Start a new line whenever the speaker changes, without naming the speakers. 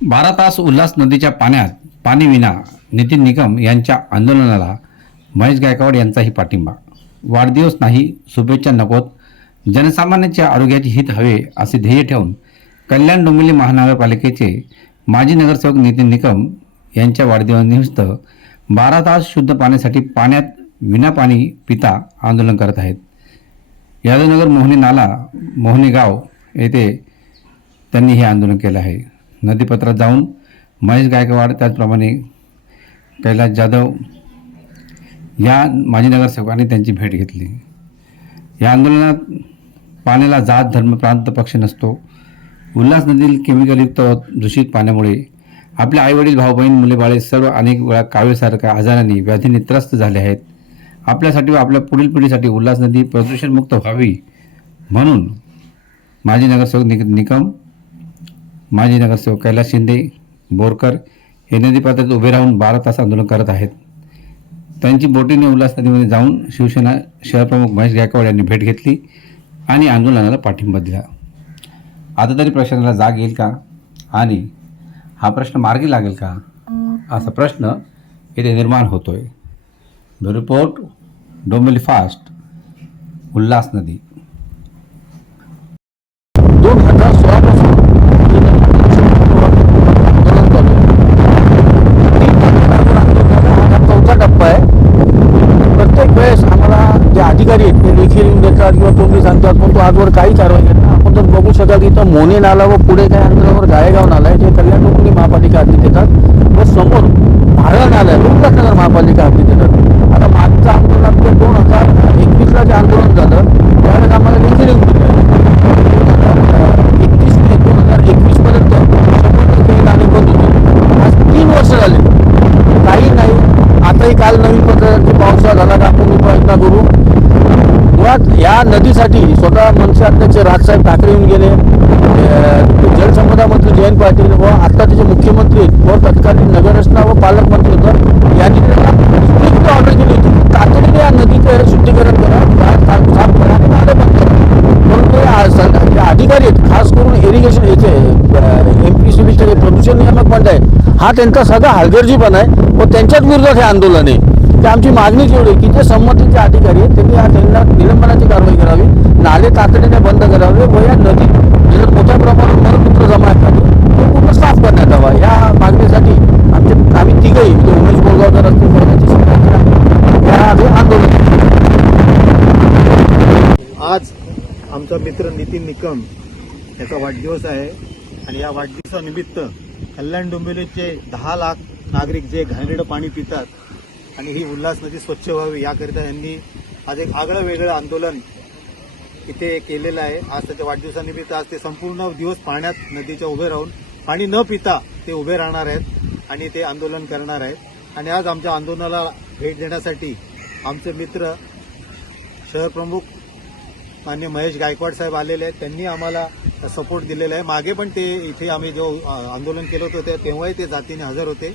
बारा तास उल्हास नदीच्या पाण्यात पाणी विना नितीन निकम यांच्या आंदोलनाला महेश गायकवाड यांचाही पाठिंबा. वाढदिवस नाही शुभेच्छा नकोत. जनसामान्यांच्या आरोग्याचे हित हवे असे ध्येय ठेवून कल्याण डोंबिवली महानगरपालिकेचे माजी नगरसेवक नितीन निकम यांच्या वाढदिवसानिमित्त बारा तास शुद्ध पाण्यासाठी पाण्यात विना पाणी पिता आंदोलन करत आहेत. यादवनगर मोहनी नाला मोहनी गाव येथे त्यांनी हे आंदोलन केलं आहे. नदीपत्रात जाऊन महेश गायकवाड त्याचप्रमाणे कैलास जाधव या माजी नगरसेवकांनी त्यांची भेट घेतली. या आंदोलनात पाण्याला जात धर्म प्रांत पक्ष नसतो. उल्हास नदीतील केमिकलयुक्त दूषित पाण्यामुळे आपले आईवडील भाऊ बहीण मुले बाळे सर्व अनेक वेळा कावीळसारख्या आजारांनी व्याधीने त्रस्त झाले आहेत. आपल्यासाठी व आपल्या पुढील पिढीसाठी उल्हास नदी प्रदूषणमुक्त व्हावी म्हणून माजी नगरसेवक निक निकम माजी नगरसेवक कैलास शिंदे बोरकर हे नदीपात्रात उभे राहून बारा तास आंदोलन करत आहेत. त्यांची बोटीने उल्हास नदीमध्ये जाऊन शिवसेना शहरप्रमुख महेश गायकवाड यांनी भेट घेतली आणि आंदोलनाला पाठिंबा दिला. आता तरी प्रश्नाला जाग येईल का? आणि हा प्रश्न मार्गी लागेल का? असा प्रश्न येथे निर्माण होतोय. The report Dombivli fast Ulhas नदी
दोन हजार सोळापासून आंदोलन चालू आहे. तीन टप्प्यावर आंदोलनाचा हा हा चौथा टप्पा आहे प्रत्येक वेळेस आम्हाला जे अधिकारी आहेत ते लेखी किंवा तुम्ही सांगतात पण तो आजवर काही कारवाई करत आपण तर बघू शकाल की इथं मोने नाला व पुढे काय अंतरावर गाळेगाव नाला आहे जे कल्याण कुठली महापालिका हद्दीत येतात व समोर भाडळ नाला आहे उल्हासनगर महापालिका हद्दीत येतात आता मागचं आंदोलन ते दोन हजार एकवीसला जे आंदोलन झालं त्यावेळेस आम्हाला लेखी लिहून दिलं एकतीस मे दोन हजार एकवीस पर्यंत शंभर टक्के हे नाणे बंद होते आज तीन वर्ष झाले काही नाही आताही काल नवीन पद्धतीने पावसाळा झाला का आपण उपाययोजना करू मुळात या नदीसाठी स्वतः मनसे अध्यक्ष राजसाहेब ठाकरे येऊन गेले. जलसंपदा मंत्री जयंत पाटील व आता त्याचे मुख्यमंत्री आहेत व तत्कालीन नगररचना व पालकमंत्री होतं. यांनी त्यांना स्ट्रिक्ट ऑर्डर केली होती. तातडीने या नदीचं शुद्धीकरण करा. साफ करा आणि म्हणून ते अधिकारी आहेत खास करून इरिगेशन याचे एम पी सी बीचे प्रदूषण नियामक मंडळ आहे हा त्यांचा सगळा हलगर्जीपणा आहे व त्यांच्याच विरोधात हे आंदोलन आहे. की आमची मागणीच एवढी की जे संमतीचे अधिकारी आहेत त्यांनी या त्यांना निलंबनाची कारवाई करावी नाले तातडीने बंद करावे व या नदीत जर मोठ्या प्रमाणात मलमूत्र जमा झाली तो पूर्ण साफ करण्यात यावा. या मागणीसाठी आमचे आम्ही तिघही म्हणजे उमेश बोरगावकर असतील वर्गाचे आंदोलन.
आज आमचा मित्र नितीन निकम याचा वाढदिवस आहे आणि या वाढदिवसानिमित्त कल्याण डोंबिवलीचे दहा लाख नागरिक जे घाणेरडं पाणी पितात आणि ही उल्हास नदी स्वच्छ व्हावी याकरिता यांनी आज एक आगळं वेगळं आंदोलन इथे केलेलं आहे. आज त्याच्या वाढदिवसानिमित्त आज ते संपूर्ण दिवस पाण्यात नदीच्या उभे राहून पाणी न पिता ते उभे राहणार आहेत आणि ते आंदोलन करणार आहेत. आणि आज आमच्या आंदोलनाला भेट देण्यासाठी आमचे मित्र शहर प्रमुख मान्य महेश गायकवाड साहेब आलेले आहेत. त्यांनी आम्हाला सपोर्ट दिलेला आहे. मागे पण ते इथे आम्ही जो आंदोलन केलं होतं तेव्हाही ते जातीने हजर होते.